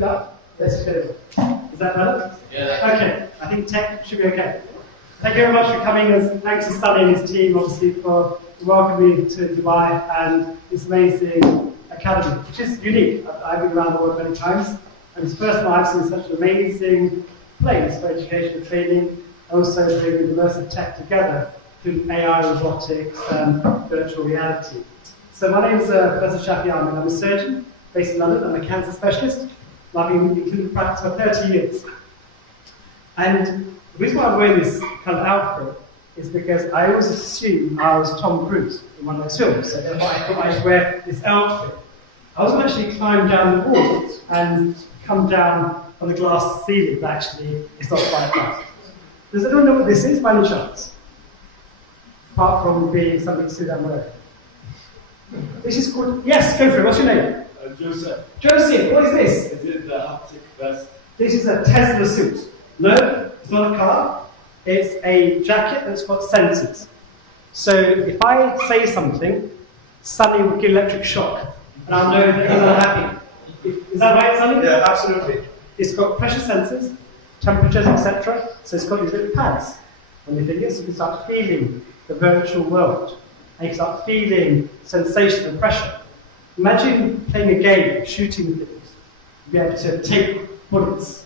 it up. Let's get it. Is that better? Yeah. Okay, I think tech should be okay. Thank you very much for coming. Thanks to Stanley and his team, obviously, for welcoming me to Dubai and this amazing academy, which is unique. I've been around the world many times, and it's the first time I've seen such an amazing place for educational training, also bringing immersive tech together through AI, robotics, and virtual reality. So my name is Professor Shafi Ahmed. I'm a surgeon based in London. I'm a cancer specialist. I've been in clinical practice for 30 years. And the reason why I'm wearing this kind of outfit is because I always assumed I was Tom Cruise in one of those films. So therefore I thought I should wear this outfit. I wasn't actually climb down the wall and come down on the glass ceiling, but actually it's not quite that. Does anyone know what this is by any chance? Apart from being something to see that wearing. This is called, yes, go for it, what's your name? Joseph. Joseph, what is this? Is it the haptic vest? This is a Tesla suit. No, it's not a car. It's a jacket that's got sensors. So if I say something, Sunny will get electric shock, and I'll know that he's unhappy. Is that right, Sunny? Yeah, absolutely. It's got pressure sensors, temperatures, etc. So it's got these little pads on your fingers, so you can start feeling the virtual world. And you can start feeling sensation and pressure. Imagine playing a game, shooting things. You'll be able to take bullets.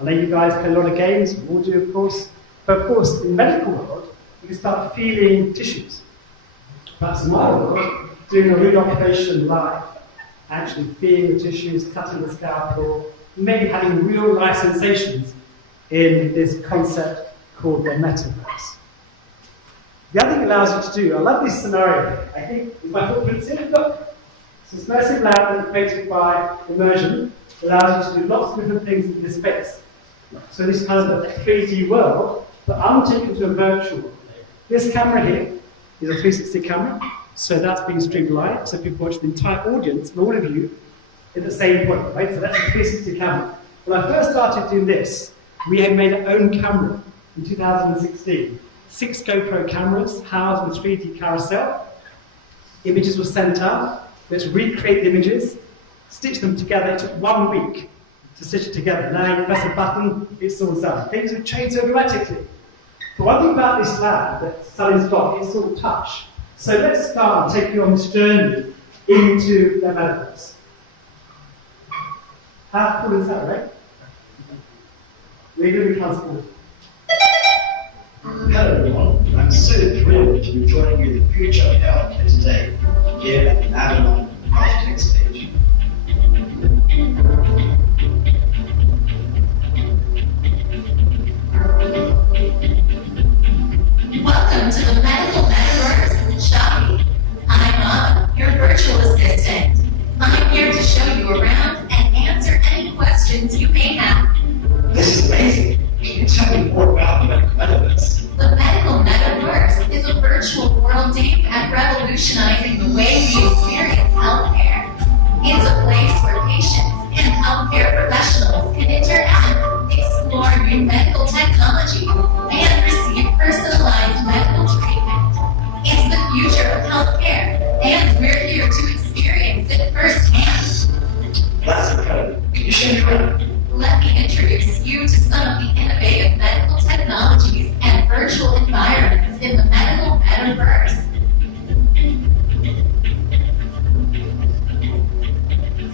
I know you guys play a lot of games, we all do, of course. But of course, in the medical world, you can start feeling tissues. Perhaps in my world, doing a real operation live, actually feeling the tissues, cutting the scalpel, maybe having real life sensations in this concept called the Metaverse. The other thing it allows you to do, I love this scenario, I think, is my footprints here. Look, it's this immersive lab created by immersion. It allows you to do lots of different things in this space. So this is kind of a 3D world, but I'm taking it to a virtual world. This camera here is a 360 camera, so that's being streamed live, so people watch the entire audience, and all of you, at the same point, right? So that's a 360 camera. When I first started doing this, we had made our own camera in 2016. 6 GoPro cameras housed in a 3D carousel. Images were sent out. Let's recreate the images, stitch them together. It took 1 week to stitch it together. Now you press a button, it's all done. Things have changed so dramatically. But one thing about this lab that Sally's got, it's all touch. So let's start and take you on this journey into the Metaverse. How cool is that, right? We're going to be transported. Hello everyone, I'm so thrilled to be joining you in the future of healthcare today, here at the Avalon Architect stage. Welcome to the Medical Metaverse, Shafi. I'm Anna, your virtual assistant. I'm here to show you around and answer any questions you may have. This is amazing. Can you tell me more about the medical metaverse? The Medical Metaverse is a virtual world aimed at revolutionizing the way we experience healthcare. It's a place where patients and healthcare professionals can interact, explore new medical technology, and receive personalized medical treatment. It's the future of healthcare, and we're here to experience it firsthand. That's incredible. Can you show me around? Let me introduce you to some of the innovative medical technologies and virtual environments in the Medical Metaverse.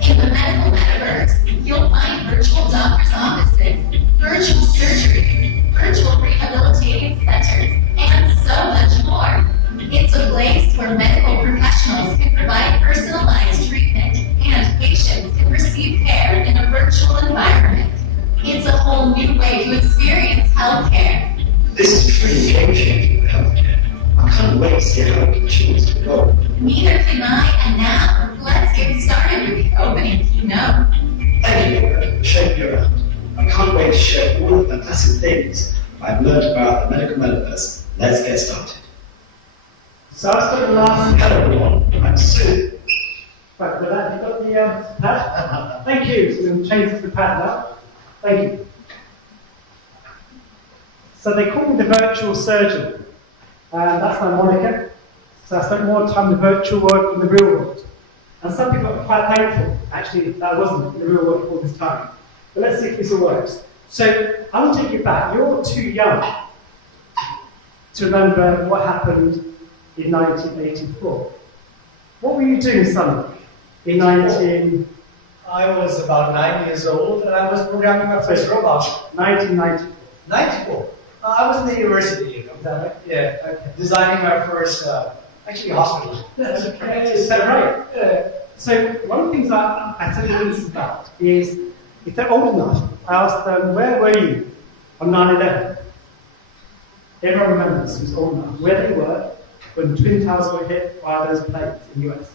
In the Medical Metaverse, you'll find virtual doctor's offices, virtual surgery, virtual rehabilitating centers, and so much more. It's a place where medical professionals can provide personalized treatment and patients can receive care in a virtual environment. It's a whole new way to experience healthcare. This is truly game-changing for healthcare. I can't wait to see how it continues to grow. Neither can I, and now, let's get started with the opening keynote. Thank you, Laura, for showing me around. I can't wait to share all the fantastic things I've learned about the medical metaverse. Let's get started. So I spent the last... Hello everyone, I'm Sue. Right, with that, you got the pad? Thank you. So we're going to change to the pad now. Thank you. So they call me the virtual surgeon. That's my moniker. So I spent more time in the virtual world than the real world. And some people are quite thankful. Actually, that wasn't in the real world all this time. But let's see if this all works. So I will take you back. You're too young to remember what happened in 1984. What were you doing, Sonny, in 19... I was about 9 years old and I was programming my first robot. 1994. 94. I was in the university, you know. Is that right? Yeah, okay. Designing my first, actually hospital. That's okay. Is that right? So one of the things I tell students about is, if they're old enough, I ask them, where were you on 9/11? Everyone remembers who's old enough, where they were when the Twin Towers were hit by those planes in the US.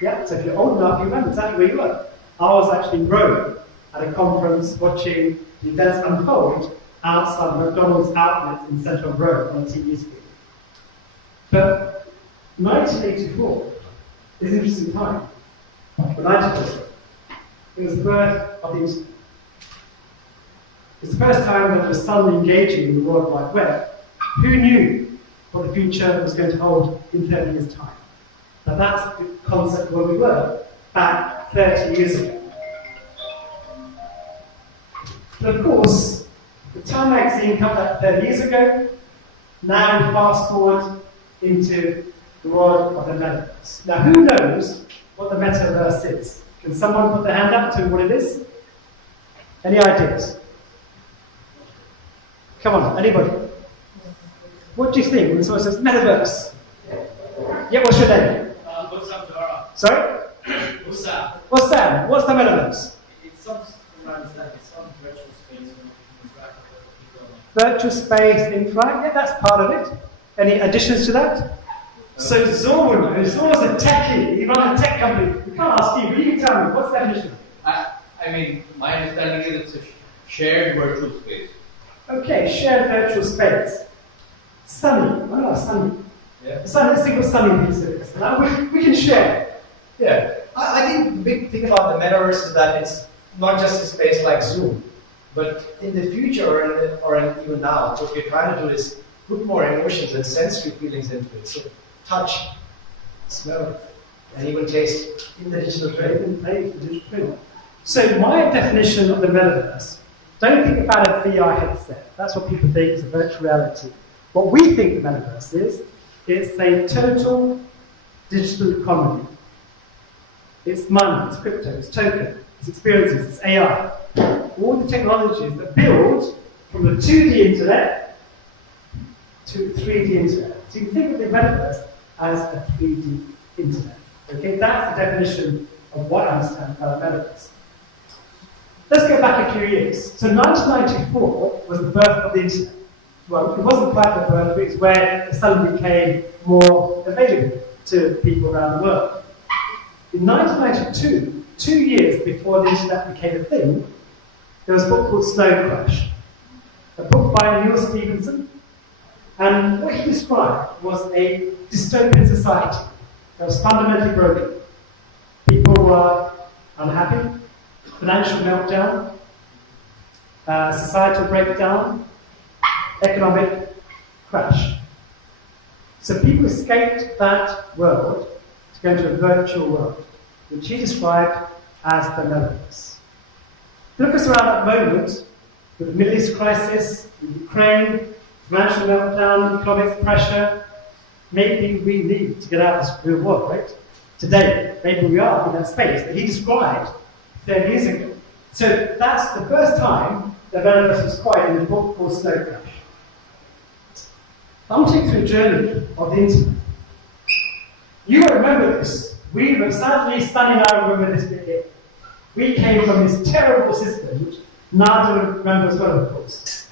Yeah, so if you're old enough, you remember exactly where you were. I was actually in Rome at a conference watching the events unfold outside McDonald's outlet in central Rome on a TV screen. But 1984 is an interesting time. For 1984, it was the birth of the internet. It's the first time that we're suddenly engaging in the World Wide Web. Who knew what the future was going to hold in 30 years' time? Now that's the concept where we were back 30 years ago. But of course, the Time magazine covered that 30 years ago. Now we fast forward into the world of the Metaverse. Now who knows what the Metaverse is? Can someone put their hand up to what it is? Any ideas? Come on, anybody? What do you think when someone says Metaverse? Yeah, what's your name? What's up, Dara? Sorry? What's up? What's that? What's the Metaverse? It's some, from my understanding, it's some virtual space where you can interact with other people. Virtual space, interact, yeah, that's part of it. Any additions to that? So Zor knows. Zor's a techie. He runs a tech company. We can't ask you, but you can tell me, what's the definition? I mean, my understanding is it's a shared virtual space. Okay, shared virtual space. Sunny. I know Sunny. Yeah. Sunny, let's think what Sunny thinks it is. Now, we can share. Yeah, I think the big thing about the metaverse is that it's not just a space like Zoom, but in the future or even now, what we're trying to do is put more emotions and sensory feelings into it. So touch, smell, and even taste in the digital twin. So my definition of the metaverse, don't think about a VR headset. That's what people think is a virtual reality. What we think the metaverse is, it's a total digital economy. It's money, it's crypto, it's token, it's experiences, it's AI. All the technologies that build from the 2D internet to 3D internet. So you can think of the metaverse as a 3D internet. Okay, that's the definition of what I understand about metaverse. Let's go back a few years. So 1994 was the birth of the internet. Well, it wasn't quite the birth, but it's where it suddenly became more available to people around the world. In 1992, 2 years before the internet became a thing, there was a book called Snow Crash, a book by Neil Stephenson, and what he described was a dystopian society that was fundamentally broken. People were unhappy, financial meltdown, societal breakdown, economic crash. So people escaped that world to go into a virtual world, which he described as the Metaverse. Look us around that moment, with the Middle East crisis, with Ukraine, financial meltdown, economic pressure. Maybe we need to get out of this real world, right? Today, maybe we are in that space that he described 30 years ago. So that's the first time that Metaverse was coined in the book called Snow Crash. I'm taking through a journey of the internet. You will remember this. We were sadly, Sunny and I remember this bit here. We came from this terrible system, which neither remembers well, of course.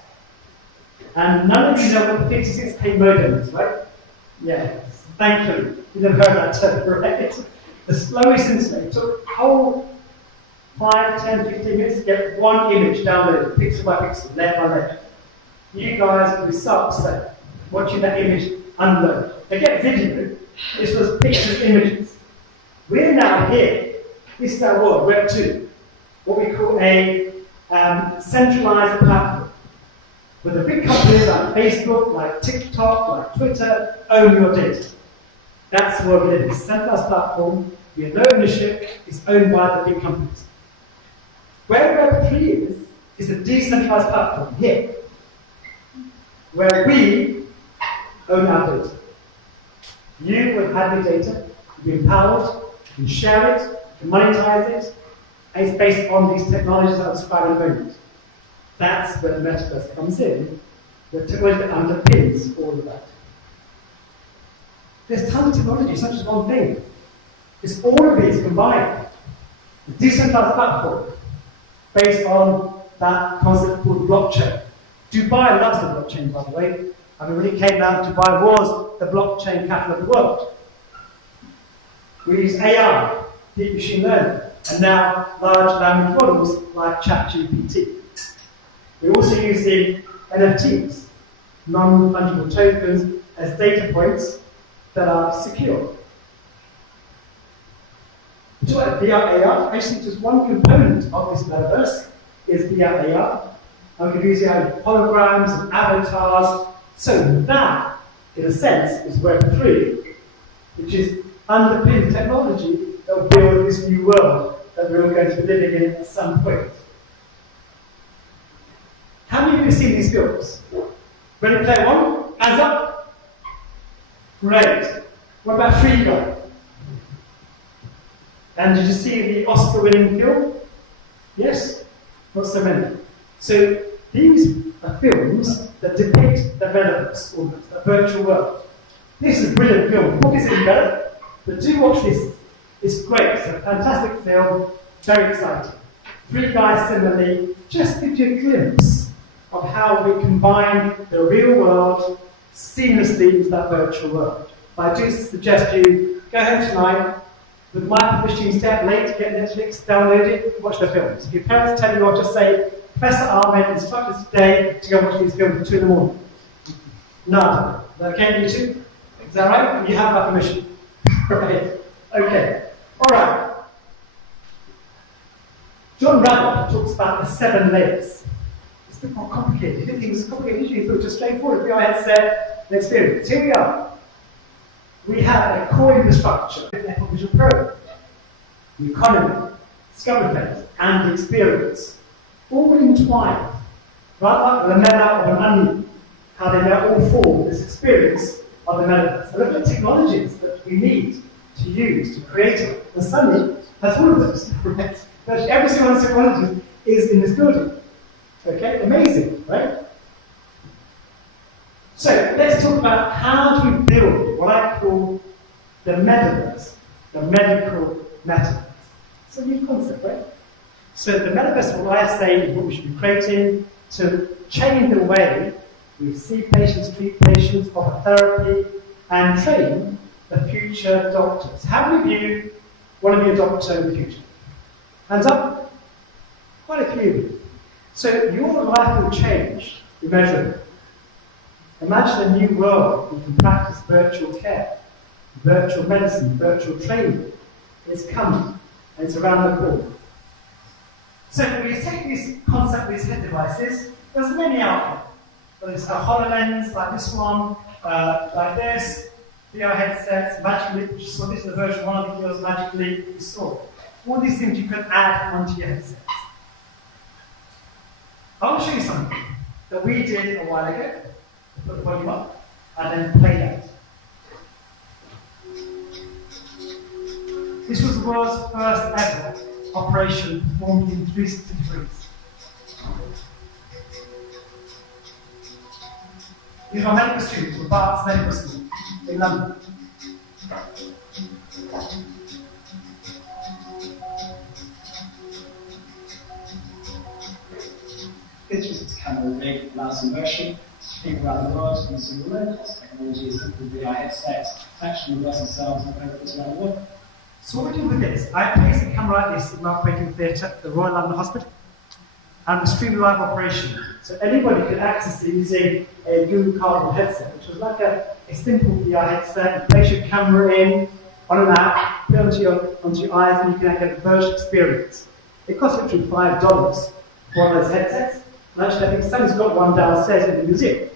And none of you know what the 56k modem is, right? Yes, thankfully. You never heard that term, right? The slowest internet. It took a whole 5, 10, 15 minutes to get one image downloaded, pixel by pixel, layer by layer. You guys will be so upset watching that image unload. Forget video, this was pictures, images. We're now here. This is our world, Web 2. What we call a centralized platform. Where the big companies like Facebook, like TikTok, like Twitter, own your data. That's where we live. It's a centralized platform. We have no ownership. It's owned by the big companies. Where Web3 is a decentralized platform here, where we own our data. You will have your data, you'll be empowered, you can share it, you can monetize it, and it's based on these technologies that I'll describe in a moment. That's where the Metaverse comes in, the technology that underpins all of that. There's tons of technology, it's not just one thing. It's all of these combined. A decentralized platform based on that concept called blockchain. Dubai loves the blockchain, by the way. I mean, when it came down, Dubai was the blockchain capital of the world. We use AI, deep machine learning, and now large language models like ChatGPT. We're also using NFTs, non-fungible tokens, as data points that are secure. So like VR AR, actually just one component of this metaverse is VR AR. And we can use holograms and avatars. So that, in a sense, is Web3, which is underpinned technology that will build this new world that we're all going to be living in at some point. How many of you have seen these films? Ready Player One? Hands up? Great. What about Free Guy? And did you see the Oscar-winning film? Yes? Not so many. So these are films that depict the metaverse, or the virtual world. This is a brilliant film. Book is even better. But do watch this. It's great. It's a fantastic film. Very exciting. Free Guy, similarly, just gives you a glimpse of how we combine the real world seamlessly into that virtual world. I do suggest you go home tonight with my permission, stay up late, get Netflix, download it, watch the films. If your parents tell you what, just say, Professor Ahmed instructed us today to go watch these films at 2 in the morning. None. Is that okay, you two? Is that right? You have my permission. Right. Okay. Alright. John Rabbit talks about the 7 layers. It's a bit more complicated. He didn't think it was complicated, he thought it was just straightforward. VR headset and experience. Here we are. We have a core infrastructure, the Visual Pro, the economy, discovery phase, and the experience, all entwined, right like the meta of an onion, how they now all form this experience of the metaverse. Look at the technologies that we need to use to create it. And suddenly, that's all of those, right? Virtually every single technology is in this building. Okay, amazing, right? So let's talk about how do we build what I call the metaverse, the medical metaverse. It's a new concept, right? So the metaverse, what I say, is what we should be creating to change the way we see patients, treat patients, offer therapy, and train the future doctors. How many of you want to be a doctor in the future? Hands up? Quite a few of you. So your life will change immeasurably. Imagine a new world where you can practice virtual care, virtual medicine, virtual training. It's coming, and it's around the corner. So when you take this concept, these head devices, there's many out there. There's a HoloLens like this one, like this, VR headsets, magically, which is, so this is the version 1 of the videos, magically installed. All these things you can add onto your headsets. I want to show you something that we did a while ago. Put the volume up, and then play that. This was the world's first ever operation performed in 360 degrees. These are medical students from Bart's Medical School in London. This was camera rig allows immersion. People around the world can simulate technology is simple VR headsets, actually reverse themselves and benefits around the world. So what we do with this, I placed a camera like this in my operating theatre at the Royal London Hospital, and we streamed live operation. So anybody could access it using a Google Cardboard headset, which was like a simple VR headset. You place your camera in on an app, put it onto your eyes, and you can get a virtual experience. It costs literally $5 for one of those headsets. And actually, I think someone's got one downstairs in the museum.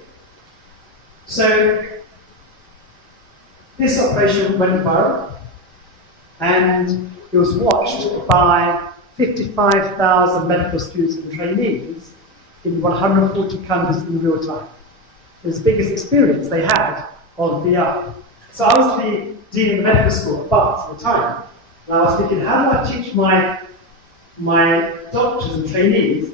So This operation went viral, and it was watched by 55,000 medical students and trainees in 140 countries in real time. It was the biggest experience they had on VR. So I was the dean of the medical school at Bath at the time, and I was thinking, how do I teach my doctors and trainees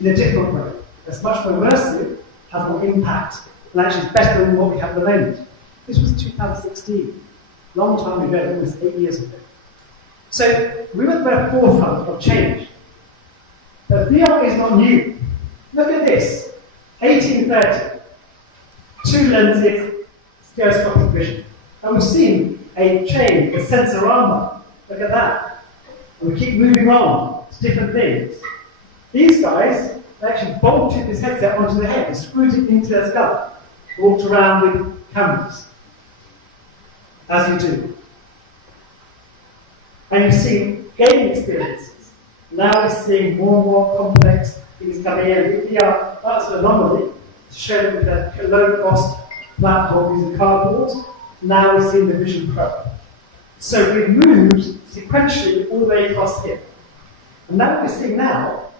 in a different way? That's much more immersive, has more impact, and actually is better than what we have at the moment. This was 2016, long time ago, almost 8 years ago. So we were at the forefront of change. But VR is not new. Look at this, 1830, 2 lenses, stereoscopic vision. And we've seen a change, a sensorama. Look at that. And we keep moving on to different things. These guys, they actually bolted this headset onto their head and screwed it into their skull. Walked around with cameras, as you do. And you see gaming experiences. Now we're seeing more and more complex things coming in. That's an anomaly to show them with a low-cost platform using cardboard. Now we're seeing the Vision Pro. So we've moved sequentially all the way across here. And now what we're seeing now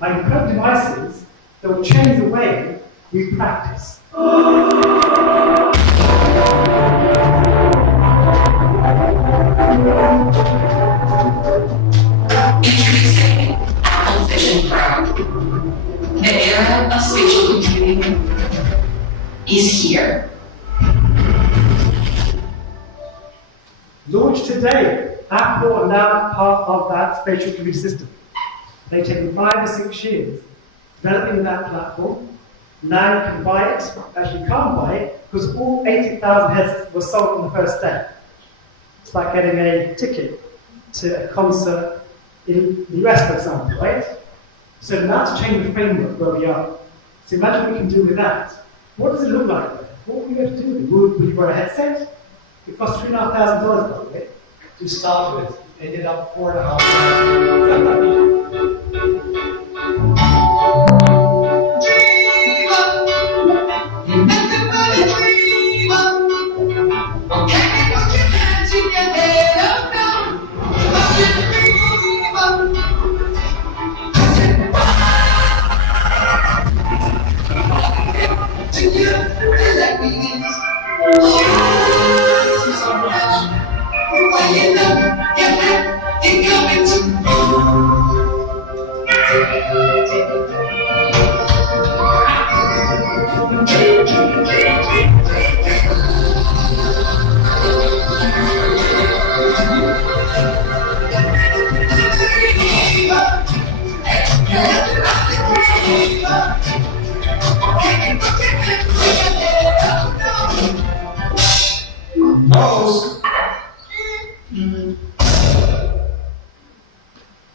are incredible devices that will change the way we practice. Introducing Apple Vision Pro. The era of spatial computing is here. Launched today, Apple are now part of that spatial computing system. They've taken 5 or 6 years developing that platform. Now you can buy it. Actually, you can't buy it because all 80,000 headsets were sold on the first day. It's like getting a ticket to a concert in the US, for example, right? So that's changed the framework where we are. So imagine what we can do with that. What does it look like? What are we going to do with it? Will you wear a headset? It costs $3,500, by the way. To start with, ended up $4,500.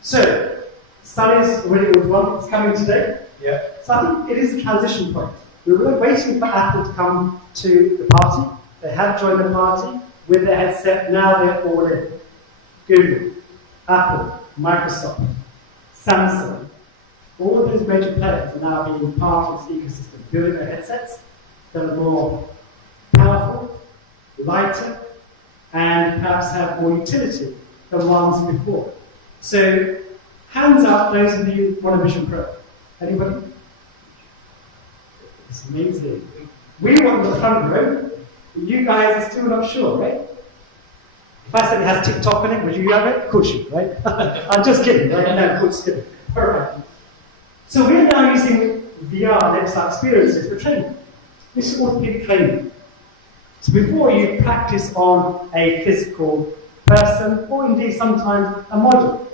So, Sunny's already with one, it's coming today. Yeah. So I think it is a transition point. We were waiting for Apple to come to the party. They have joined the party with their headset, now they're all in. Google, Apple, Microsoft, Samsung, all of these major players are now being part of this ecosystem, building their headsets that are more powerful, lighter, and perhaps have more utility than ones before. So, hands up those of you who want a Vision Pro. Anybody? It's amazing. We want the front row. You guys are still not sure, right? If I said it has TikTok on it, would you have it? Of course you would, right? I'm just kidding, right? No, of course kidding. Alright. So we're now using VR, lifestyle experiences for training. This is orthopedic training. So before you practice on a physical person, or indeed sometimes a model,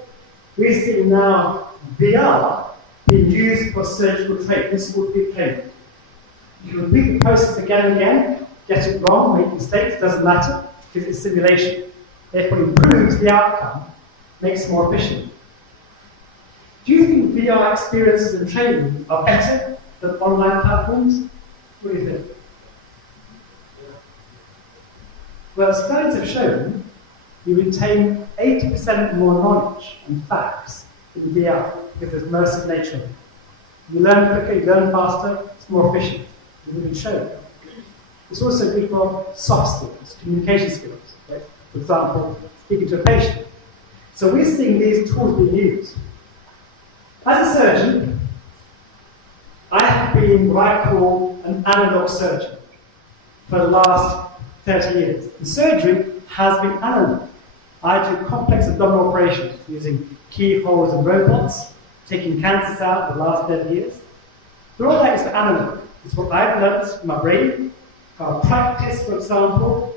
we're seeing now VR being used for surgical training. This is orthopedic training. You can repeat the process again and again, get it wrong, make mistakes, doesn't matter, because it's simulation. Therefore, improves the outcome, makes it more efficient. Do you think VR experiences and training are better than online platforms? What do you think? Well, studies have shown you retain 80% more knowledge and facts in VR because of the immersive nature of it. You learn quicker, you learn faster, it's more efficient. It's been shown. It's also good for soft skills, communication skills. Okay? For example, speaking to a patient. So we're seeing these tools being used. As a surgeon, I have been what I call an analog surgeon for the last 30 years. The surgery has been analog. I do complex abdominal operations using keyholes and robots, taking cancers out for the last 30 years. But all that is for analog. It's what I've learned from my brain, our practice, for example,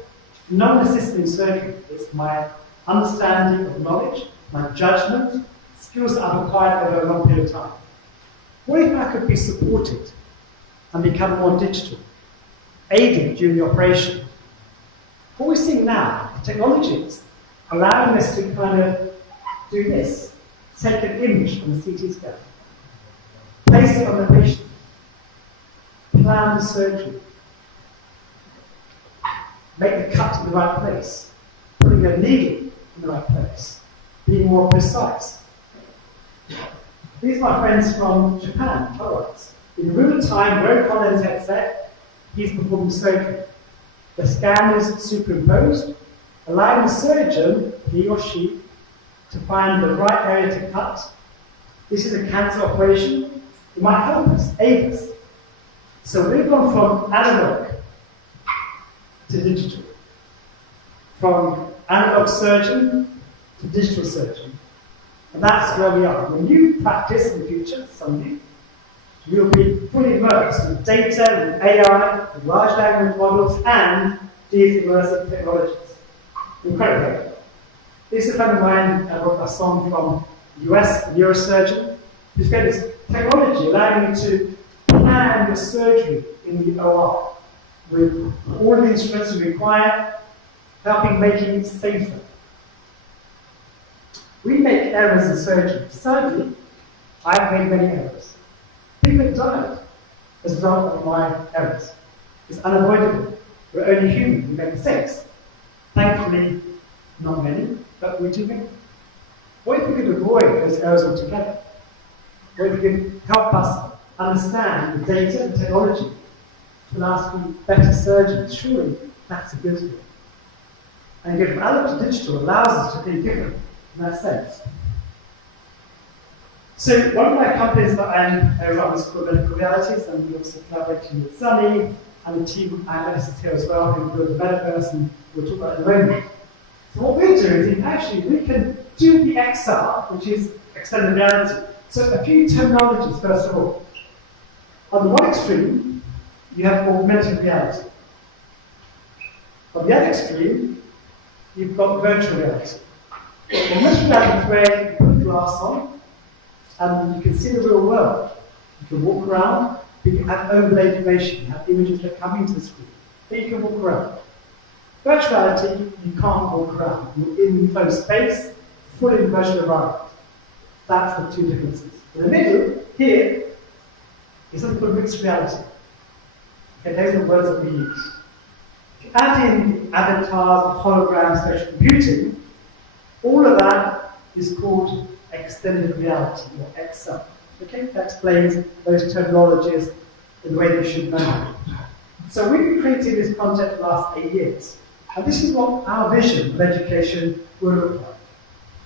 non-assisted in surgery. It's my understanding of knowledge, my judgment, skills that I've acquired over a long period of time. What if I could be supported and become more digital, aided during the operation? What we're seeing now, the technologies allowing us to kind of do this, take an image from the CT scan, place it on the patient, plan the surgery, make the cut in the right place, putting a needle in the right place, being more precise. These are my friends from Japan, colorists. In real time, wearing a HoloLens headset, he's performing surgery. The scan is superimposed, allowing the surgeon, he or she, to find the right area to cut. This is a cancer operation. It might help us, aid us. So we've gone from analog to digital, from analog surgeon to digital surgeon. And that's where we are. When you practice in the future, some of you, you'll be fully immersed with data, with AI, with large language models, and these immersive technologies. Incredible. This is a friend of mine, I wrote a song from the US, a neurosurgeon, who's got this technology allowing you to plan the surgery in the OR with all the instruments you require, helping making it safer. We make errors in surgery. Sadly, I've made many errors. People have died as a result of my errors. It's unavoidable. We're only human. We make mistakes. Thankfully, not many, but we do make them. What if we could avoid those errors altogether? What if we could help us understand the data and technology to allow us to be better surgeons? Surely that's a good thing. And going from analog to digital allows us to think differently in that sense. So one of my companies that I run is called Medical Realities, and we also collaborating with Sunny and the team at is here as well, who build the Metaverse, and we'll talk about it in a moment. So what we're doing is actually we can do the XR, which is extended reality. So a few terminologies, first of all. On the one extreme, you have augmented reality. On the other extreme, you've got virtual reality. Augmented reality is where you put a glass on, and you can see the real world. You can walk around, but you have overlay information, you have images that come into the screen, but you can walk around. Virtual reality, you can't walk around. You're in closed space, full in virtual environment. That's the two differences. In the middle, here, is something called mixed reality. Okay, those are the words that we use. Add in avatars, holograms, spatial computing, all of that is called extended reality, or XR. Okay, that explains those terminologies in the way they should know. So we've been creating this content for the last 8 years. And this is what our vision of education will look like.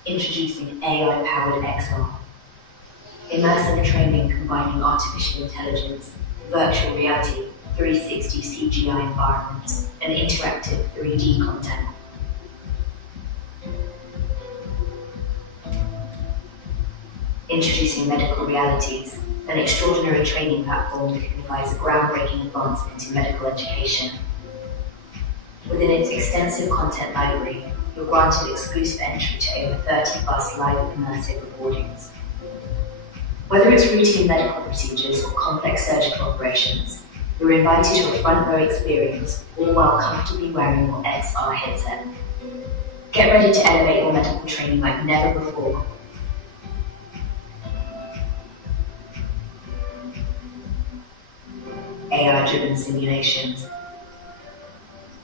Introducing AI-powered XR. Immersive training combining artificial intelligence, virtual reality, 360 CGI environments, and interactive 3D content. Introducing Medical Realities, an extraordinary training platform that signifies a groundbreaking advancement in medical education. Within its extensive content library, you're granted exclusive entry to over 30+ live immersive recordings. Whether it's routine medical procedures or complex surgical operations, you're invited to a front row experience, all while comfortably wearing your XR headset. Get ready to elevate your medical training like never before. AI-driven simulations.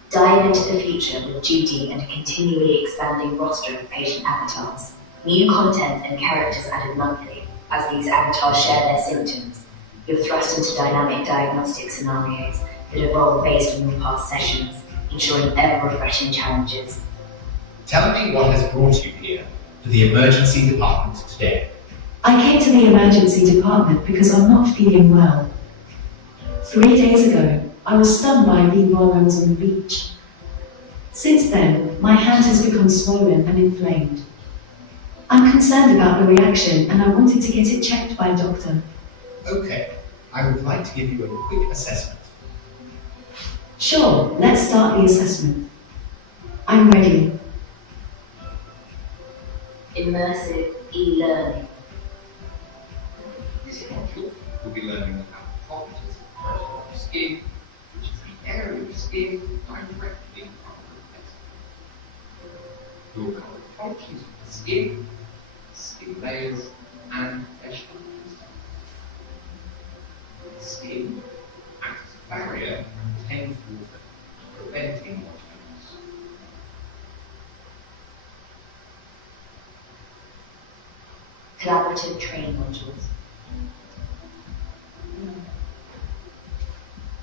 Dive into the future with GD and a continually expanding roster of patient avatars. New content and characters added monthly. As these avatars share their symptoms, you're thrust into dynamic diagnostic scenarios, that evolve based on your past sessions, ensuring ever-refreshing challenges. Tell me what has brought you here to the emergency department today. I came to the emergency department because I'm not feeling well. 3 days ago, I was stunned by bee hormones on the beach. Since then, my hand has become swollen and inflamed. I'm concerned about the reaction and I wanted to get it checked by a doctor. Okay, I would like to give you a quick assessment. Sure, let's start the assessment. I'm ready. Immersive e-learning. This module will be learning about properties of the skin, which is the area of the skin directly from the face. We will cover functions of the skin layers, and facial systems. The skin acts as a barrier to contain water, preventing water loss. Collaborative training modules.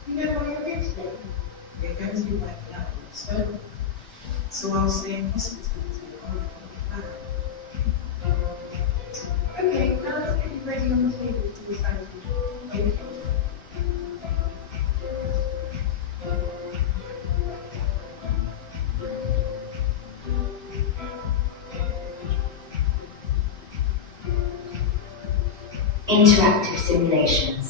You know why you're here today? You're going to be working out on experiment. So I'll stay in hospital until I'm back. Okay, now let's get you ready on the table to recite it. Thank you. Interactive simulations.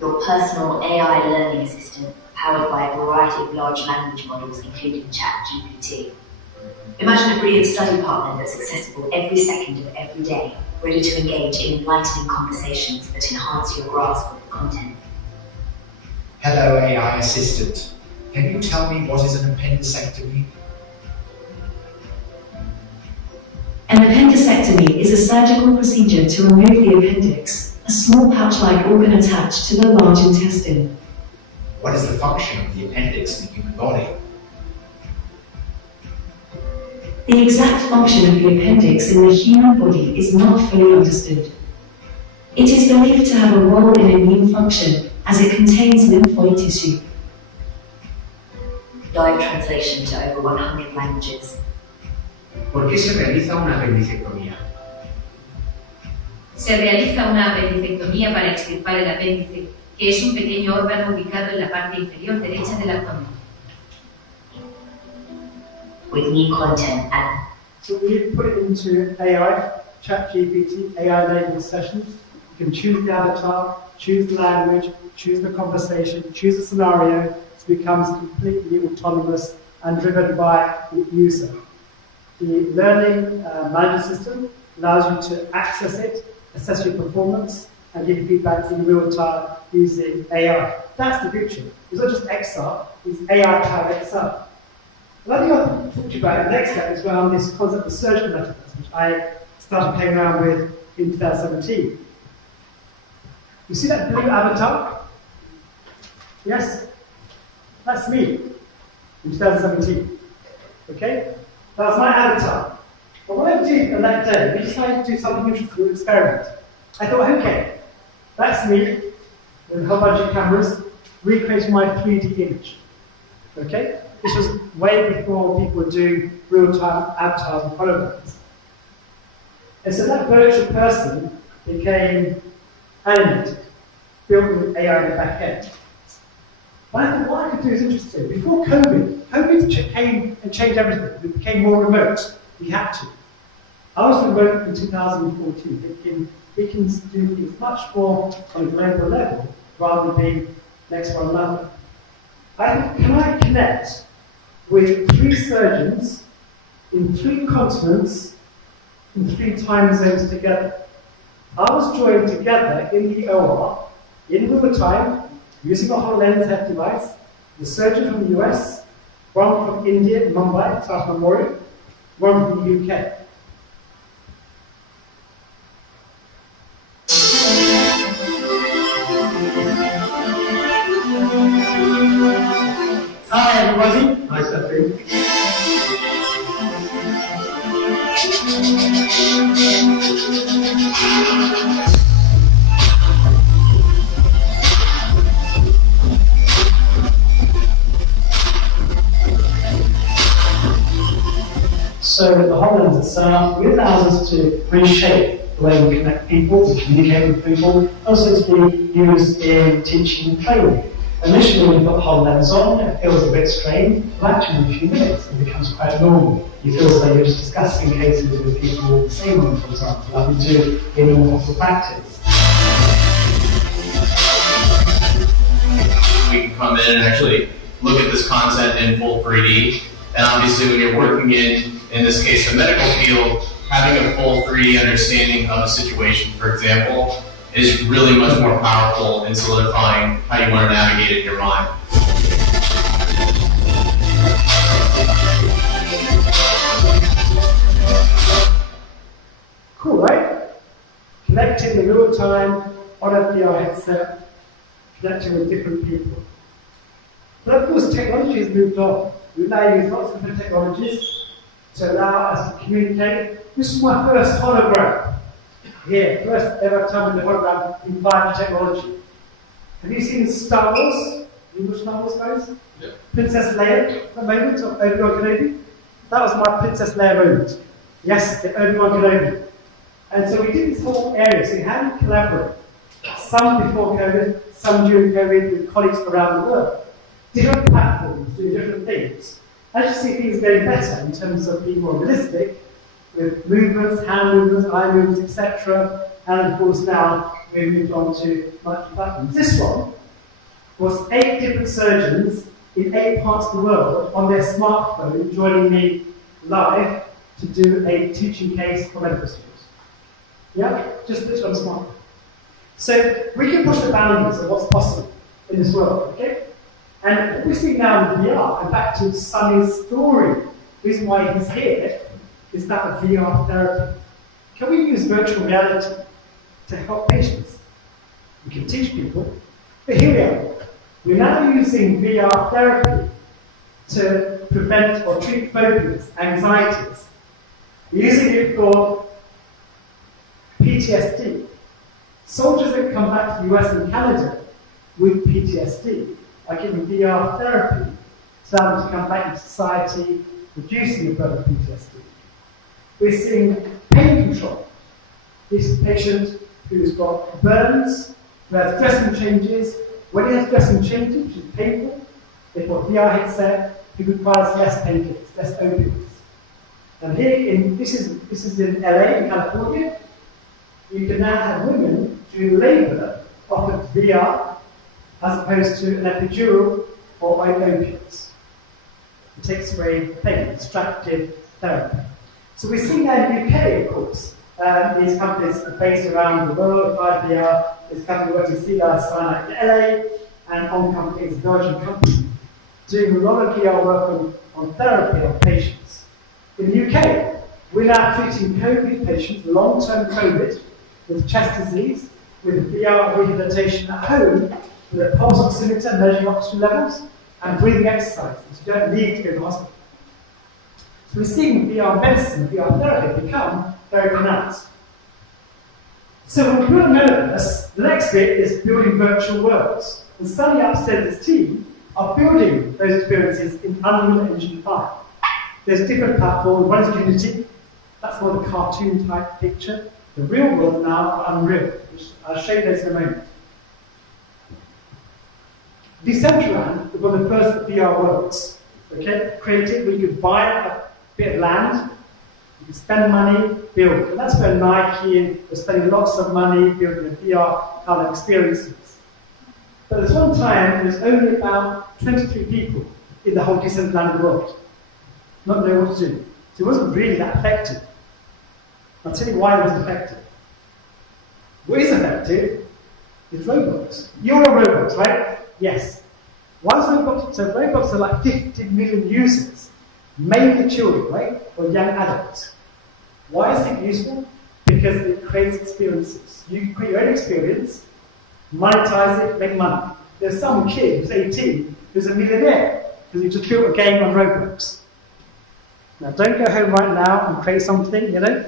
Your personal AI learning assistant, powered by a variety of large language models, including ChatGPT. Imagine a brilliant study partner that's accessible every second of every day, ready to engage in enlightening conversations that enhance your grasp of the content. Hello, AI assistant. Can you tell me what is an appendicectomy? An appendicectomy is a surgical procedure to remove the appendix, a small pouch-like organ attached to the large intestine. What is the function of the appendix in the human body? The exact function of the appendix in the human body is not fully understood. It is believed to have a role in immune function, as it contains lymphoid tissue. Live translation to over 100 languages. ¿Por qué se realiza una apendicectomía? Se realiza una apendicectomía para extirpar el apéndice, que es un pequeño órgano ubicado en la parte inferior derecha del abdomen. With new content and So we put it into AI, ChatGPT, AI-enabled sessions. You can choose the avatar, choose the language, choose the conversation, choose the scenario. It becomes completely autonomous and driven by the user. The learning management system allows you to access it, assess your performance, and give you feedback in real time using AI. That's the future. It's not just XR, it's AI-powered XR. Another thing I'll talk to you about in the next step is around this concept of surgical metaverse, which I started playing around with in 2017. You see that blue avatar? Yes? That's me in 2017. Okay? That was my avatar. But what I did on that day, we decided to do something interesting, an experiment. I thought, okay, that's me with a whole bunch of cameras recreating my 3D image. Okay? This was way before people were doing real-time avatars and holograms. And so that virtual person became animated, built with AI in the back end. But I thought what I could do is interesting. Before COVID came and changed everything. We became more remote. We had to. I was remote in 2014, thinking we can do things much more on a global level rather than being next to one another. I thought, can I connect with 3 surgeons in 3 continents in 3 time zones together? I was joined together in the OR in real time using a HoloLens head device, the surgeon from the US, one from India, Mumbai, South Memorial, one from the UK. practice, I think. So the HoloLens itself really allows us to reshape the way we connect people, to communicate with people, also to be used in teaching and training. Initially when you put the HoloLens on, it feels a bit strange, but actually in a few minutes it becomes quite normal. You feel as though you're just discussing cases with people with the same one, for example, like we do in normal hospital practice. We can come in and actually look at this content in full 3D. And obviously when you're working in this case, the medical field, having a full 3D understanding of a situation, for example, is really much more powerful in solidifying how you want to navigate it in your mind. Cool, right? Connecting in real time on a VR headset, connecting with different people. But of course, technology has moved on. We now use lots of different technologies to allow us to communicate. This is my first hologram. Here, first ever time in the hologram in 5D technology. Have you seen Star Wars? You know Star Wars, guys? Yeah. Princess Leia, that moment of Obi-Wan Kenobi? That was my Princess Leia moment. Yes, the Obi-Wan Kenobi. And so we did this whole area, so how do you collaborate? Some before COVID, some during COVID with colleagues around the world. Different platforms doing different things. As you see, things getting better in terms of being more realistic, with movements, hand movements, eye movements, etc. And of course now we've moved on to multiple platforms. This one was 8 different surgeons in 8 parts of the world on their smartphone joining me live to do a teaching case for medical students. Yeah? Just literally on a smartphone. So we can push the boundaries of what's possible in this world, okay? And what we see now in VR, and back to Sunny's story, the reason why he's here is that of VR therapy. Can we use virtual reality to help patients? We can teach people, but here we are. We're now using VR therapy to prevent or treat phobias, anxieties. We're using it for PTSD. Soldiers that come back to the US and Canada with PTSD are given VR therapy to allow them to come back into society, reducing the burden of PTSD. We're seeing pain control. This is a patient who's got burns, who has dressing changes. When he has dressing changes, which is painful, they put a VR headset, he requires less painkillers, less opioids. And here, this is in LA, in California, you can now have women during labour offered VR as opposed to an epidural or opiates. It takes away pain, distracted therapy. So we see that in the UK, of course. These companies are based around the world, Applied VR, this company works with Singularity in LA, and On Company is a Belgian company, doing a lot of VR work on therapy of patients. In the UK, we're now treating COVID patients, long-term COVID, with chest disease, with VR rehabilitation at home, with a pulse oximeter measuring oxygen levels, and breathing exercises. You don't need to go to the hospital. So we're seeing VR medicine, VR therapy become very pronounced. So when we build a metaverse, the next bit is building virtual worlds. And Sunny upstairs, his team, are building those experiences in Unreal Engine 5. There's different platforms. One is Unity. That's more the cartoon type picture. The real world now are Unreal, which I'll show you those in a moment. Decentraland was one of the first VR worlds. Okay? Created where you could buy a bit of land, you could spend money, build. And that's where Nike was spending lots of money building the VR kind of experiences. But there's one time there was only about 23 people in the whole Decentraland world, not knowing what to do. So it wasn't really that effective. I'll tell you why it wasn't effective. What is effective is robots. You're a robot, right? Yes. Once robots, so robots are like 50 million users, mainly children, right? Or young adults. Why is it useful? Because it creates experiences. You can create your own experience, monetize it, make money. There's some kid who's 18 who's a millionaire because you just built a game on Roblox. Now, don't go home right now and create something, you know.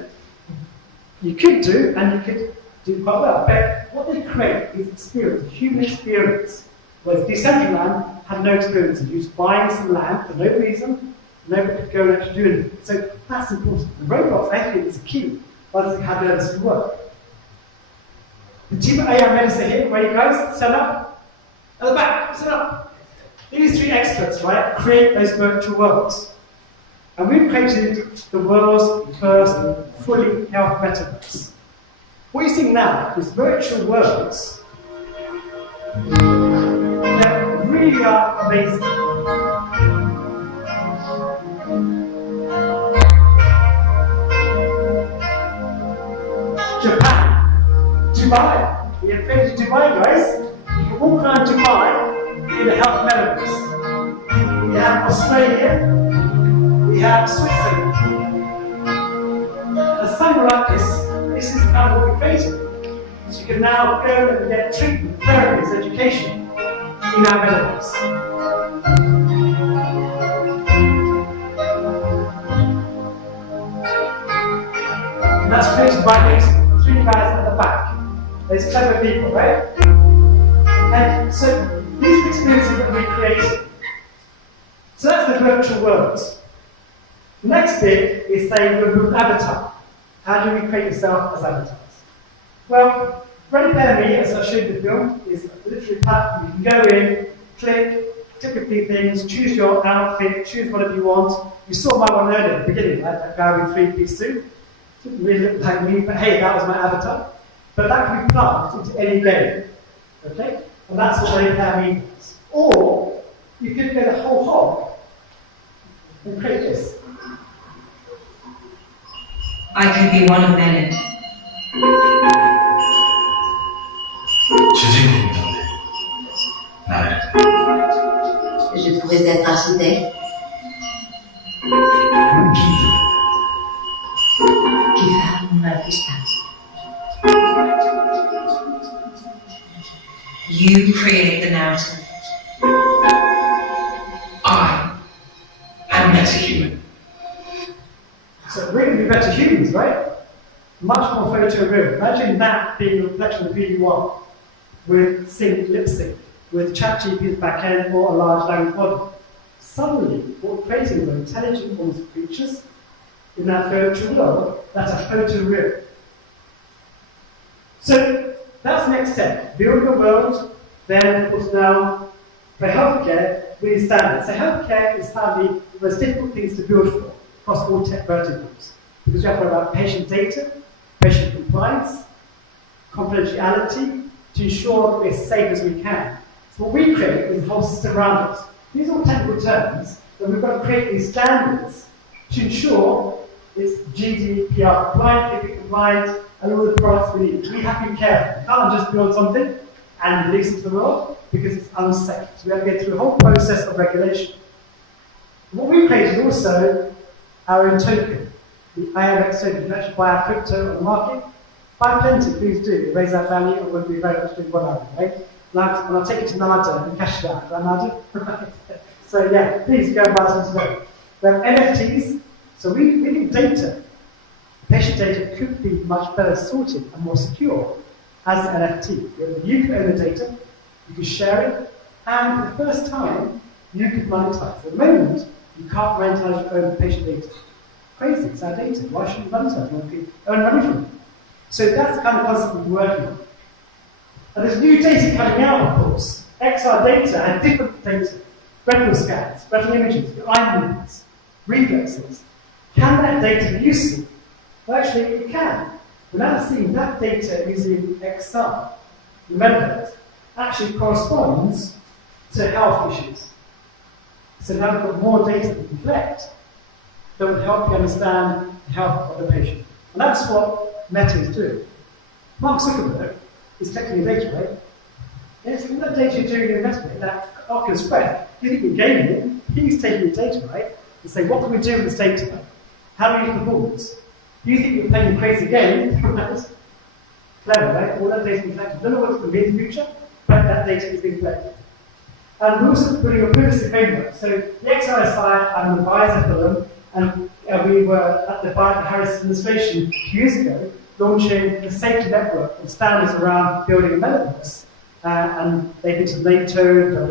You could do, and you could do quite well, but what they create is experience, human experience. Whereas Decentraland had no experience. You just buying some land for no reason, nobody could go and actually do anything. So that's important. The robots, I think, is key. Once how this can work. The team at AI Medicine here, where you guys stand up? At the back, stand up. These three experts, right, create those virtual worlds. And we've created the world's first fully health metaverse. What you're seeing now is virtual worlds that really are amazing. Japan, Dubai. We have created Dubai, guys. You can walk around Dubai in the health metaverse. We have Australia. We have Switzerland. And something like this is kind of what we created. So you can now go and get treatment, therapies, education in our metaverse. And that's created by these three guys at the back. These clever people, right? And so these experiences that we created. So that's the virtual worlds. The next bit is saying remove avatar. How do we create yourself as avatars? Well, Ready Player Me, as I showed you the film, is literally a platform. You can go in, click a few things, choose your outfit, choose whatever you want. You saw my one earlier at the beginning, right? That guy with three-piece suit. Didn't really look like me, but hey, that was my avatar. But that can be plugged into any game. Okay? And that's what Ready Player Me does. Or you could go the whole hog and create this. I could be one of many. Je pourrais être architecte. Qui fait mon artiste. You create the narrative. I am metahuman. So we're going to be better humans, right? Much more photo-real. Imagine that being a reflection of who you are, with lip sync, with ChatGPT's backend or a large language model. Suddenly, what we're creating is intelligent forms of creatures in that virtual world that are photo-real. So that's the next step. Build the world, then of course now for healthcare, we need standards. So healthcare is probably the most difficult things to build for across all tech verticals. Because you have to worry about patient data, patient compliance, confidentiality, to ensure that we're as safe as we can. So what we create is a whole system around us. These are all technical terms, but we've got to create these standards to ensure it's GDPR compliant, HIPAA compliant, and all the products we need. We have to be careful. We can't just build something and release it to the world because it's unsafe. So we have to go through a whole process of regulation. What we created is also our own token, the IMX token. You can actually buy our crypto on the market. Buy plenty, please do. Raise that value, and we'll be very much doing what I do, right? And I'll take it to Nada and cash it out, right, Nada? So yeah, please go and buy some today. We have NFTs, so we need data. Patient data could be much better sorted and more secure as an NFT. You can own the data, you can share it, and for the first time, you can monetize. At the moment, you can't monetize your own patient data. Crazy, it's our data. Why shouldn't you monetize? You can earn money from it. So that's the kind of concept we're working on. And there's new data coming out, of course. XR data and different data. Retinal scans, retinal images, eye movements, reflexes. Can that data be useful? Well, actually, it can. We're now seeing that data using XR, the metaverse, actually corresponds to health issues. So now we've got more data we can collect that would help you understand the health of the patient. And that's what Meta is doing. Mark Zuckerberg is collecting your data, right? Yes, all that data you're doing in investment, that Oculus Quest, you think you're gaining it, he's taking your data, right? And saying, what can we do with this data? How do we use performance? Do you think you're playing a crazy game? Right? Clever, right? All that data is being collected. Don't know what it's going to be in the future, but that data is being collected. And we're also building a privacy framework. So the XRSI, I'm an advisor for them, and we were at the Harris administration 2 years ago launching the safety network of standards around building a metaverse. And they've been to NATO,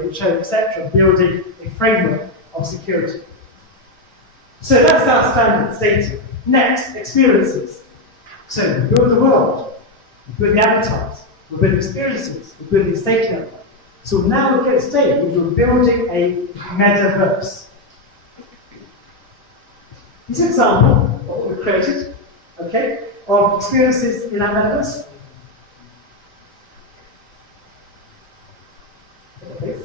WHO, etc., building a framework of security. So that's our standard data. Next, experiences. So we build the world, we build the avatars, we build experiences, we build the safety network. So now we're at a stage where we're building a metaverse. This is an example of what we've created, okay, of experiences in our metaverse. Okay.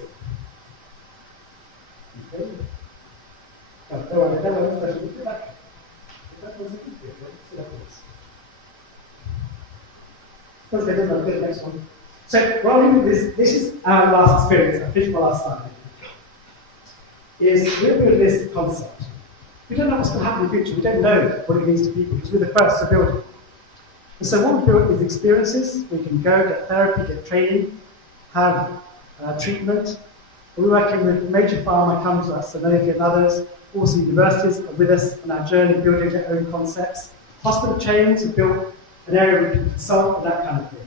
Next one. So, what we do is, this is our last experience, I finished my last slide. Is we're building this concept. We don't know what's going to happen in the future. We don't know what it means to people because we're the first to build it. And so what we built is experiences. We can go, get therapy, get training, have treatment. We're working with major pharma come to us, Sanofi and others. Also universities are with us on our journey building their own concepts. Hospital chains have built an area where we can consult and that kind of thing.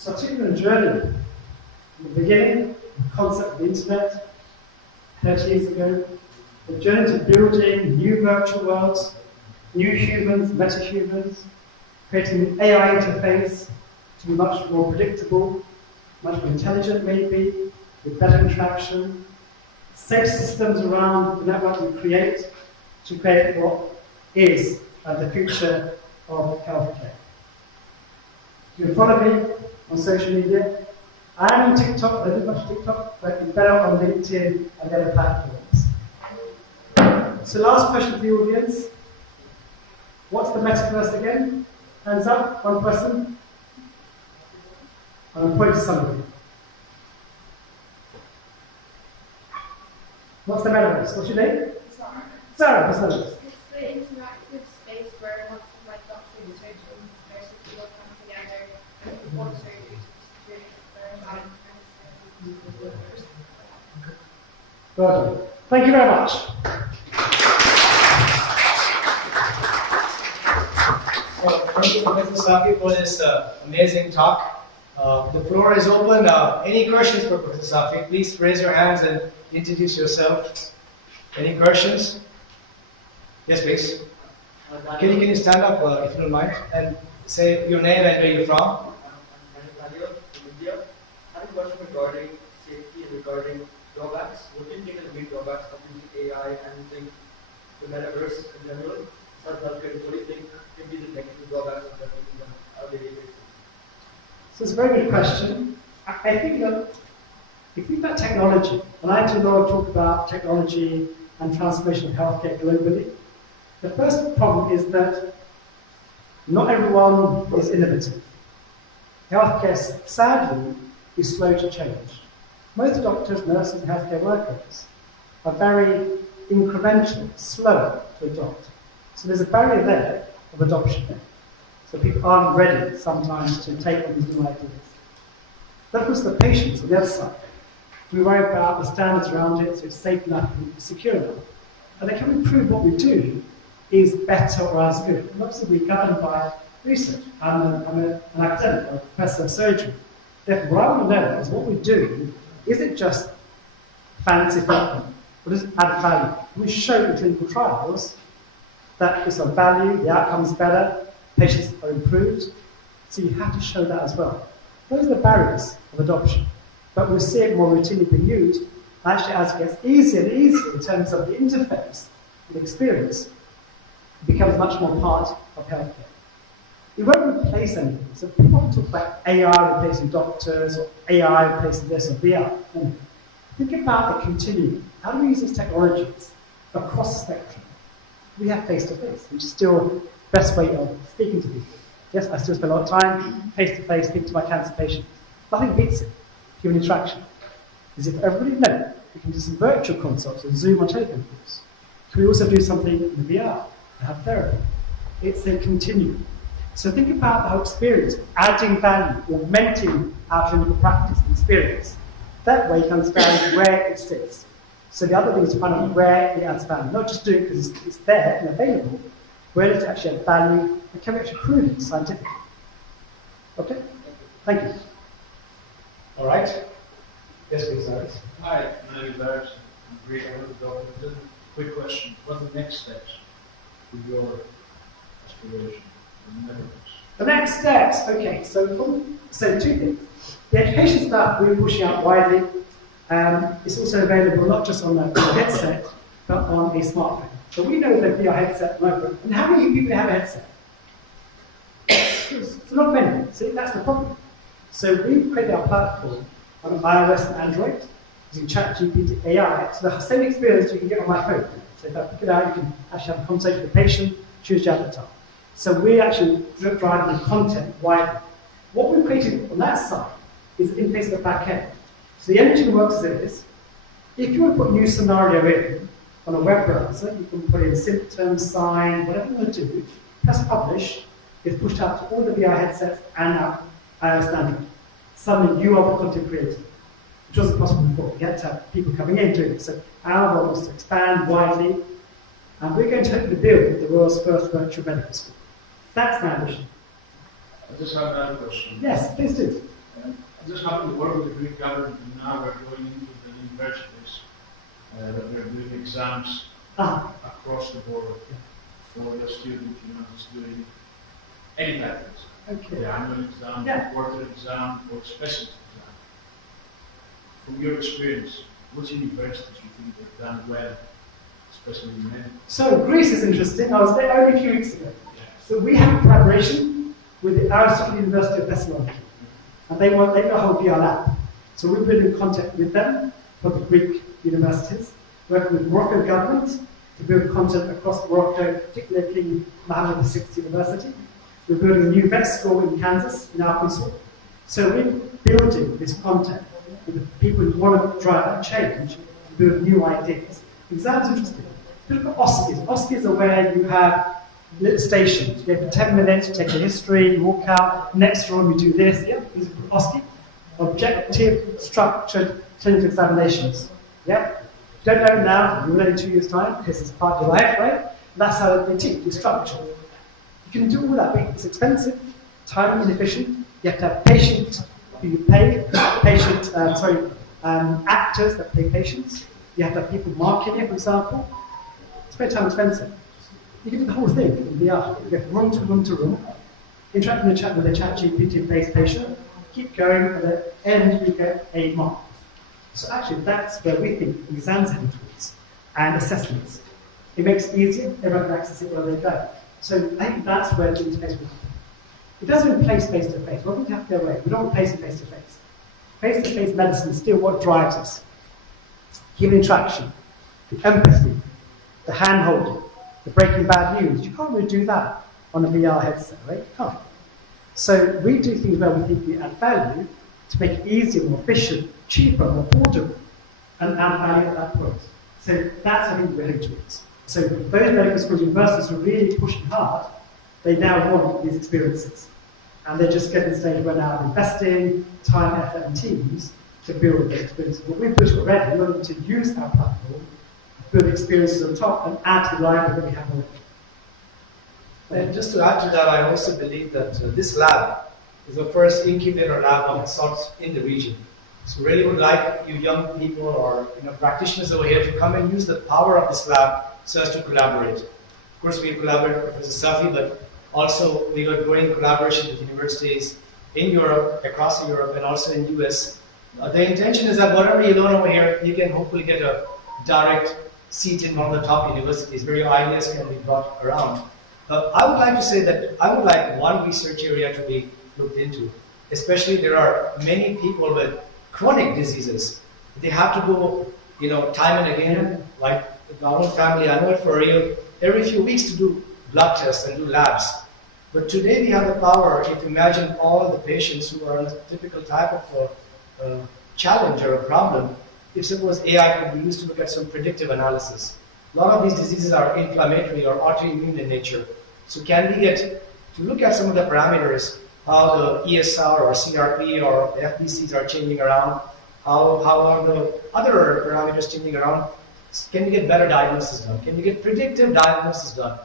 So I took you on a journey from the beginning, the concept of the internet, 30 years ago, the journey to building new virtual worlds, new humans, meta-humans, creating an AI interface to be much more predictable, much more intelligent maybe, with better interaction, safe systems around the network we create to create what is the future of healthcare. You can follow me on social media. I am on TikTok, I do much TikTok, but it's better on LinkedIn and other platforms. So last question to the audience. What's the metaverse again? Hands up, one person. I'm pointing to somebody. What's the metaverse? What's your name? Sarah. Sarah, what's that? It's the interactive space where lots of like doctors, surgeons, nurses people come together and perform surgery to really learn about Well done. Thank you very much. Well, thank you, Professor Shafi, for this amazing talk. The floor is open. Any questions for Professor Shafi? Please raise your hands and introduce yourself. Any questions? Yes, please. Can you stand up if you don't mind and say your name and where you're from? I'm from India. I have a question regarding safety and regarding drawbacks. What do you think are the main drawbacks of using AI and using the metaverse in general? What do you think can be the negative drawbacks of that using them on a daily basis? So it's a very good question. I think that if you think about technology, and I do a lot of talk about technology and transformation of healthcare globally, the first problem is that not everyone is innovative. Healthcare, sadly, is slow to change. Most doctors, nurses, and healthcare workers are very incremental, slow to adopt. So there's a barrier there of adoption. So people aren't ready sometimes to take on these new ideas. That puts the patients on the other side. We worry about the standards around it, so it's safe enough and secure enough. And then can we prove what we do is better or as good? And obviously we're governed by research. I'm an academic, I'm a professor of surgery. Therefore, what I want to know is what we do, is it just fancy thinking, or does it add value? Can we show in clinical trials that it's of value, the outcome's better, patients are improved? So you have to show that as well. Those are the barriers of adoption. But we'll see it more routinely being used. Actually, as it gets easier and easier in terms of the interface, the experience, it becomes much more part of healthcare. It won't replace anything. So people talk about AI replacing doctors, or AI replacing this, or VR. Think about the continuum. How do we use these technologies across the spectrum? We have face-to-face, which is still the best way of speaking to people. Yes, I still spend a lot of time face-to-face speaking to my cancer patients. Nothing beats it. Human interaction. Is if everybody knows, we can do some virtual consults or Zoom or telephone calls. Can we also do something in VR and have therapy? It's a continuum. So think about the whole experience, adding value, augmenting our clinical practice and experience. That way you can understand where it sits. So the other thing is to find out where it adds value, not just do it because it's there and available. Where does it actually add value, and can we actually prove it scientifically? Okay? Thank you. All right. Yes, please, Alex. Hi, my name is Alex. I'm great. I want to go. Just a quick question. What are the next steps with your aspiration in the Metaverse? The next steps, okay, so two things. The education stuff we're pushing out widely. It's also available not just on a headset, but on a smartphone. So we know that VR headset, and how many people have a headset? It's not many. See, that's the problem. So we've created our platform on iOS and Android using ChatGPT AI. So the same experience you can get on my phone. So if I pick it out, you can actually have a conversation with the patient, choose your avatar. So we're actually driving the content widely. What we've created on that side is in place of the back end. So the engine works as it is. If you want to put a new scenario in on a web browser, you can put in symptoms, sign, whatever you want to do, press publish, it's pushed out to all the VR headsets and our iOS and Android. Suddenly you are the content creator, which wasn't possible before. You had to have people coming in doing it. So our role is to expand widely, and we're going to hopefully build the world's first virtual medical school. That's my ambition. I just have another question. Yes, please do. I just happen to work with the Greek government, and now we're going into the universities that we're doing exams across the board for the student, doing any type of exam. Okay. The annual exam, the quarter exam, or specialty exam. From your experience, which universities you think have done well, especially in medical? So Greece is interesting. I was there only a few weeks ago. So we have a collaboration with the Laparoscopic University of Thessaloniki. And they got a whole VR lab. So we've been in contact with them for the Greek universities, working with Morocco government to build content across Morocco, particularly King Mohammed VI University. We're building a new vet school in Kansas, in Arkansas. So we're building this content with the people who want to drive that change to build new ideas. Exams interesting. Look at OSCEs. OSCEs are where you have little stations. You go for 10 minutes, you take a history, you walk out, next room you do this. Yeah, these are OSCE. Objective, structured clinical examinations. Yeah? If you don't know now, you will know in 2 years' time, because it's part of your life, right? That's how they teach, it's structured. You can do all that, but it's expensive, time inefficient. You have to have patients who you pay, actors that pay patients. You have to have people marketing it, for example. It's very time expensive. You can do the whole thing in VR. You go from room to room, interact with a ChatGPT-based patient, keep going, and at the end you get a mark. So actually, that's where we think exams heading towards, and assessments. It makes it easier, everyone can access it wherever they go. So I think that's where the interface will happen. It doesn't replace face-to-face. We're going to have to go away. We don't replace it face-to-face. Face-to-face medicine is still what drives us. Human interaction, the empathy, the hand-holding, the breaking bad news. You can't really do that on a VR headset, right? You can't. So we do things where we think we add value to make it easier, more efficient, cheaper, more affordable, and add value at that point. So that's, I think, we're heading towards. So those medical schools, universities are really pushing hard they now want these experiences. And they're just getting to the stage where now investing time, effort, and teams to build those experiences. What we've built already, in order to use our platform, build experiences on top and add to the library that we have already. And just to add to that, I also believe that this lab is the first incubator lab of its sort in the region. So really would like you young people or practitioners over here to come and use the power of this lab so as to collaborate. Of course, we collaborate with Professor Shafi, but also we are growing collaboration with universities in Europe, across Europe, and also in the US. The intention is that whatever you learn over here, you can hopefully get a direct seat in one of the top universities where your ideas can be brought around. I would like to say that I would like one research area to be looked into. Especially there are many people with chronic diseases. They have to go, time and again, like the own family, I know it for real, every few weeks to do blood tests and do labs. But today we have the power, if you imagine all the patients who are in a typical type of challenge or a problem, if suppose AI could be used to look at some predictive analysis. A lot of these diseases are inflammatory or autoimmune in nature. So can we get to look at some of the parameters, how the ESR or CRP or FBCs are changing around, how are the other parameters changing around? Can you get better diagnosis done? Can you get predictive diagnosis done?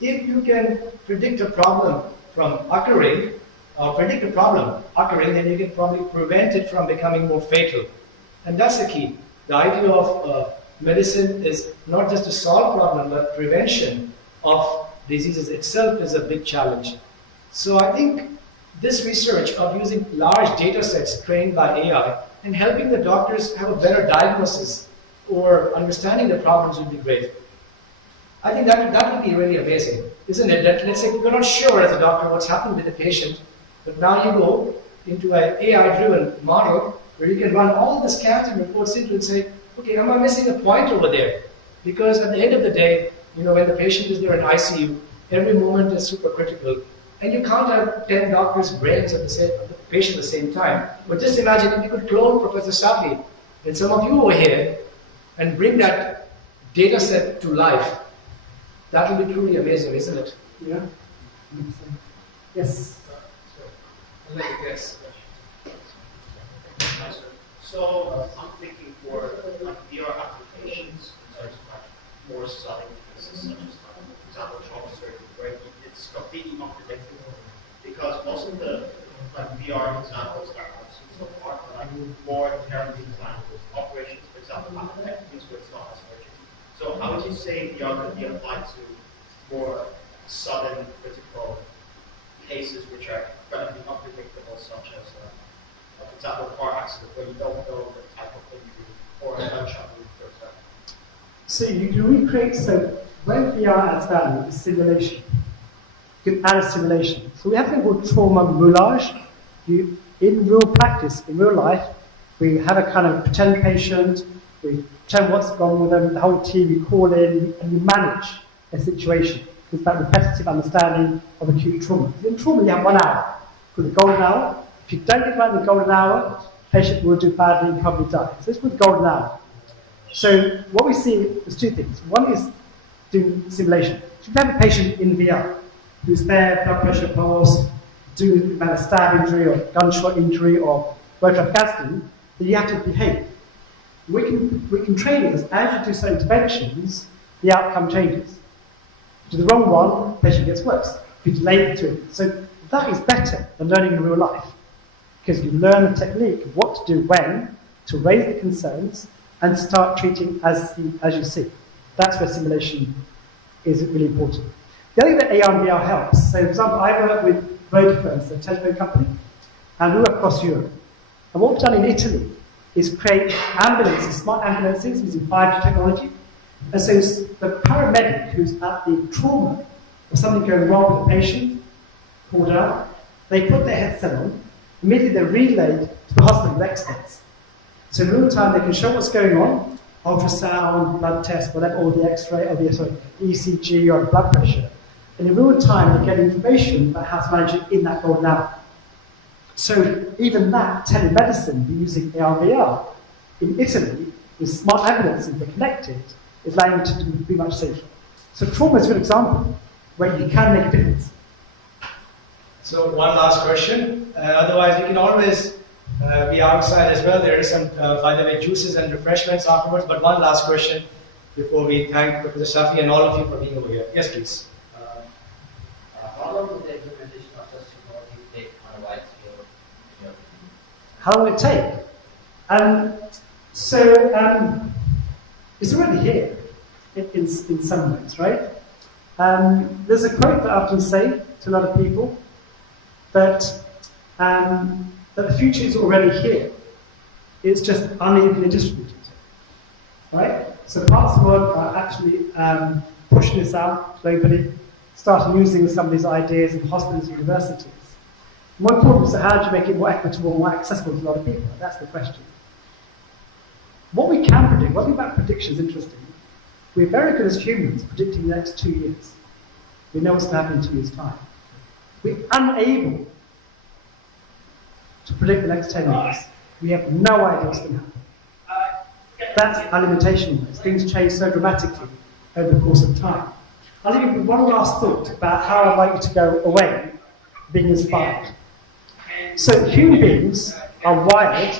If you can predict a problem from occurring, then you can probably prevent it from becoming more fatal. And that's the key. The idea of medicine is not just to solve problems, but prevention of diseases itself is a big challenge. So I think this research of using large data sets trained by AI and helping the doctors have a better diagnosis or understanding the problems would be great. I think that would be really amazing, isn't it? That, let's say you're not sure as a doctor what's happening with the patient, but now you go into an AI-driven model where you can run all the scans and reports into and say, okay, am I missing a point over there? Because at the end of the day, when the patient is there in ICU, every moment is super critical. And you can't have 10 doctors' brains of the patient at the same time. But just imagine if you could clone Professor Shafi and some of you over here and bring that data set to life. That would be truly amazing, isn't it? Yeah. Yes. I'd like to guess. So I'm thinking for VR applications in terms of more subtle cases, such as, for example, trauma surgery, where it's completely unpredictable. Because most of the VR examples that I've seen so far are more terribly designed operations, for example, appendectomies, where it's not as urgent. So how would you say VR could be applied to more sudden critical cases which are relatively unpredictable, such as, for example, a car accident where you don't know the type of injury, or a gunshot wound, for example? So you can recreate, so when VR adds value, is simulation. You can add a simulation. So we have something called trauma moulage. In real practice, in real life, we have a kind of pretend patient, we pretend what's wrong with them, the whole team, you call in, and you manage a situation. It's that repetitive understanding of acute trauma. In trauma, you have 1 hour, called the golden hour. If you don't get right in the golden hour, the patient will do badly and probably die. So this is the golden hour. So what we see is two things. One is doing simulation. So you have a patient in VR who's there, blood pressure pulse, doing a stab injury or gunshot injury or road traffic accident, then you have to behave. We can train it as you do certain interventions, the outcome changes. If you do the wrong one, the patient gets worse. If you delay it to it. So that is better than learning in real life. Because you learn the technique of what to do when, to raise the concerns, and start treating as you see. That's where simulation is really important. The other thing that AR and VR helps, so for example, I work with Vodafone, the telephone company, and we work across Europe. And what we've done in Italy is create ambulances, smart ambulances using 5G technology. And so the paramedic who's at the trauma of something going wrong with the patient, called out, they put their headset on, immediately they're relayed to the hospital with experts. So in real time they can show what's going on, ultrasound, blood test, whatever, or the X-ray, or the ECG, or the blood pressure. And in real time they get information about how to manage it in that golden hour. So even that telemedicine, using AR/VR, in Italy, with smart ambulances that are connected, is allowing to be much safer. So trauma is a good example where you can make a difference. So one last question. Otherwise, we can always be outside as well. There is some, by the way, juices and refreshments afterwards. But one last question before we thank Professor Shafi and all of you for being over here. Yes, please. How long will the implementation of such technology take on a wide scale? How long will it take? It's already here in some ways, right? There's a quote that I often say to a lot of people that the future is already here. It's just unevenly distributed, right? So parts of the world are actually pushing this out globally, starting using some of these ideas in hospitals and universities. More important is how do you make it more equitable, more accessible to a lot of people? That's the question. What we can predict, one thing about prediction is interesting. We're very good as humans predicting the next 2 years. We know what's going to happen in 2 years' time. We're unable to predict the next 10 years. We have no idea what's going to happen. That's our limitation. Things change so dramatically over the course of time. I'll leave you with one last thought about how I'd like you to go away being inspired. So human beings are wired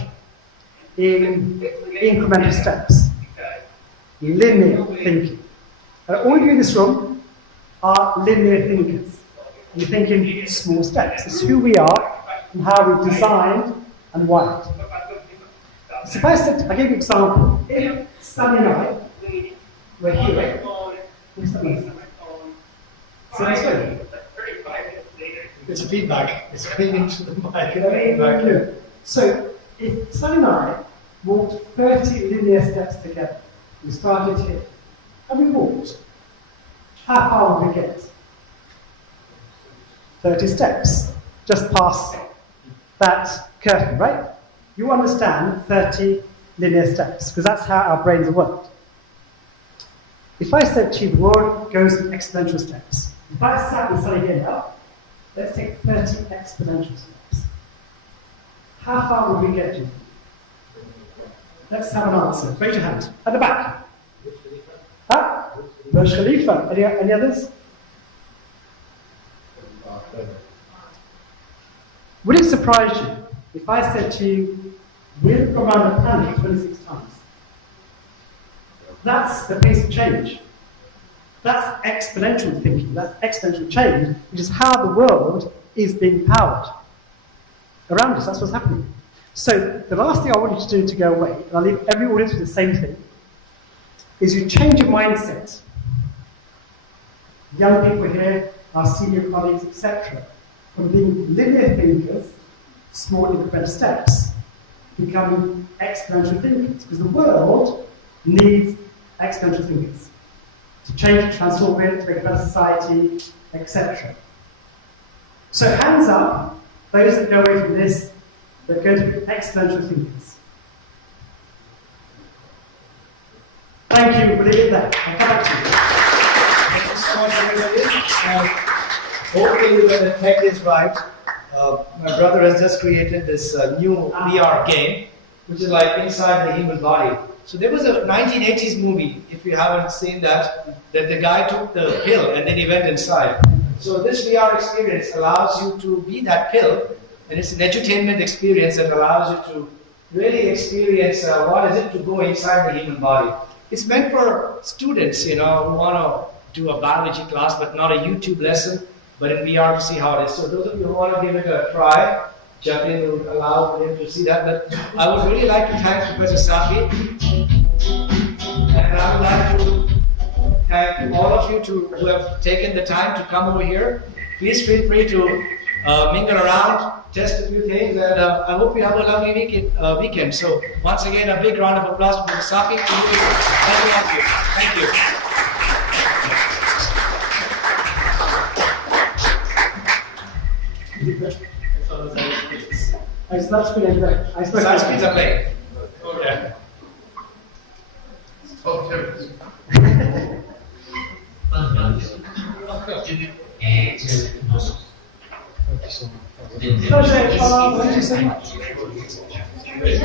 in incremental steps, linear thinking. And all of you in this room are linear thinkers. You're thinking small steps. It's who we are and how we've designed and wired. Suppose that I give you an example. If Sunny and I were here, what's that mean? So that's good. It's feedback. It's feeding to the mic. So if Sunny and I walked 30 linear steps together, we started here, and we walked, how far would we get? 30 steps, just past that curtain, right? You understand 30 linear steps, because that's how our brains work. If I said to you, the world goes in exponential steps. If I sat with Sunny here now, let's take 30 exponential steps. How far would we get to? Let's have an answer. Raise your hand. At the back. Huh? Burj Khalifa. Any others? Would it surprise you if I said to you, we've gone around the planet 26 times? That's the pace of change. That's exponential thinking. That's exponential change, which is how the world is being powered around us. That's what's happening. So the last thing I want you to do to go away, and I'll leave every audience with the same thing, is you change your mindset. Young people here, our senior colleagues, etc., from being linear thinkers, small incremental steps, becoming exponential thinkers. Because the world needs exponential thinkers to change, transform it, to make a better society, etc. So hands up, those that go away from this, they're going to be exponential thinkers. Thank you, we'll leave it there. I'll come back to you. Thank you so much, everybody. Hopefully, when the tech is right, my brother has just created this new VR game, which is like inside the human body. So there was a 1980s movie, if you haven't seen that the guy took the pill and then he went inside. So this VR experience allows you to be that pill, and it's an edutainment experience that allows you to really experience what is it to go inside the human body. It's meant for students, who want to do a biology class, but not a YouTube lesson, but in VR to see how it is. So those of you who want to give it a try, Chaplin will allow them to see that. But I would really like to thank Professor Shafi, and I would like to thank all of you who have taken the time to come over here. Please feel free to mingle around, test a few things, and I hope you have a lovely weekend. So once again, a big round of applause for Professor Shafi. Thank you. Slides are playing. Okay. Thank you so much. Good.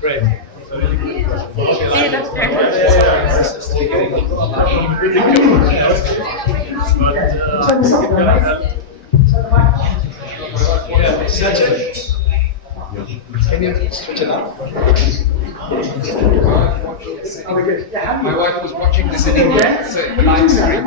Great. Can you switch it up? My wife was watching this in India, so live stream.